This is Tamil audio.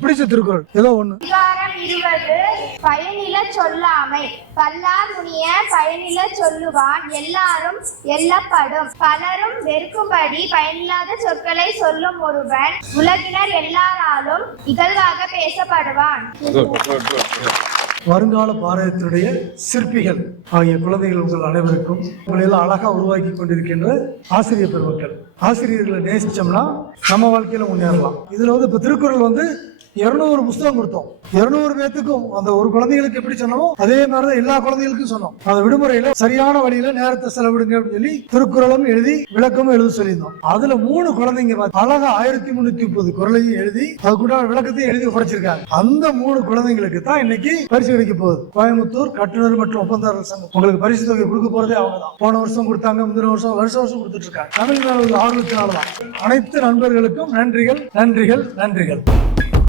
பிடிச்ச திருக்குறள் ஏதோ ஒண்ணு. 20 பயனில சொல்லாமை. பல்லார் முனிய பயனில சொல்லுவான் எல்லாரும் எல்லப்படும். பலரும் வெறுக்கும்படி பயனில்லாத சொற்களை சொல்லும் ஒருவன் உலகினர் எல்லாராலும் இகழ்வாக பேசப்படுவான். வருங்கால பாரதத்தினுடைய சிற்பிகள் ஆகிய குழந்தைகள் உங்கள் அனைவருக்கும் உங்களை எல்லாம் அழகா உருவாக்கி கொண்டிருக்கின்ற ஆசிரியர் பெருமக்கள், ஆசிரியர்களை நேசிச்சோம்னா நம்ம வாழ்க்கையில முன்னேறலாம். இதுல இப்ப திருக்குறள் 200 புத்தகம் கொடுத்தோம். 200 பேத்துக்கும் அந்த ஒரு குழந்தைகளுக்கு எப்படி சொன்னோமோ அதே மாதிரிதான் எல்லா குழந்தைகளுக்கும் சொன்னோம். அந்த விடுமுறையில சரியான வழியில நேரத்தை செலவிடுங்க அப்படின்னு சொல்லி திருக்குறளும் எழுதி விளக்கமும் எழுத சொல்லியிருந்தோம். அதுல 3 குழந்தைங்க அழகா 1330 குறளையும் எழுதி அது கூட விளக்கத்தையும் எழுதி உடைச்சிருக்காங்க. அந்த 3 குழந்தைங்களுக்கு தான் இன்னைக்கு பரிசு கிடைக்க போகுது. கோயம்புத்தூர் கட்டுநர் மற்றும் ஒப்பந்தாரர் சங்கம் உங்களுக்கு பரிசு தொகை கொடுக்க போறதே அவங்க தான். போன வருஷம் கொடுத்தாங்க, முந்தின வருஷம் வருஷம் கொடுத்துட்டு இருக்காங்க. தமிழ் மேல ஆர்வத்தினாலதான். அனைத்து நண்பர்களுக்கும் நன்றிகள் நன்றிகள் நன்றிகள்.